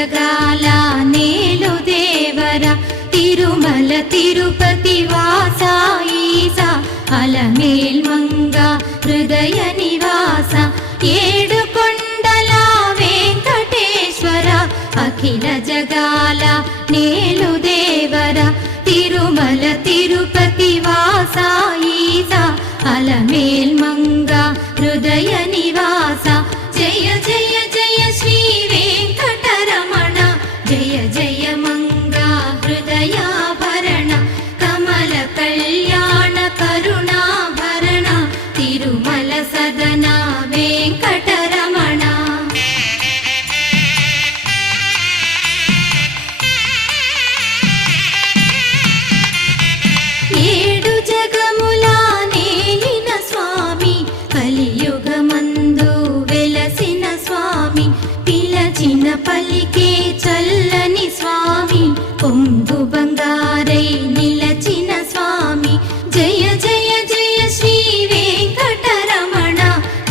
జగాల నేలు దేవర తిరుమల తిరుపతి వాస ఈసా అలమేల్ మంగ హృదయ నివాస ఏడు కొండల వెంకటేశ్వర అఖిల జగాల నేలు దేవర తిరుమల తిరుపతి వాస ఈసా అలమేల్ మంగ హృదయ నివాస జయ జయ జయ శ్రీ వెంకటరమణ జయ జయ మంగ హృదయాభరణ కమల కళ్యాణ కరుణాభరణ తిరుమల సదన వెంకటరమణ ఏడు జగముల నేలిన స్వామి కలియుగమందు వెలసిన స్వామి పిలచిన పలికే చల్లని స్వామి పొంగు బంగారై నిలచిన స్వామి జయ జయ జయ శ్రీ వెంకటరమణ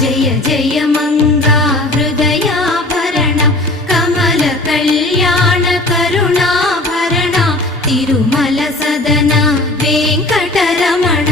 జయ జయ మంగా హృదయాభరణ కమల కళ్యాణ కరుణాభరణ తిరుమల సదన వెంకటరమణ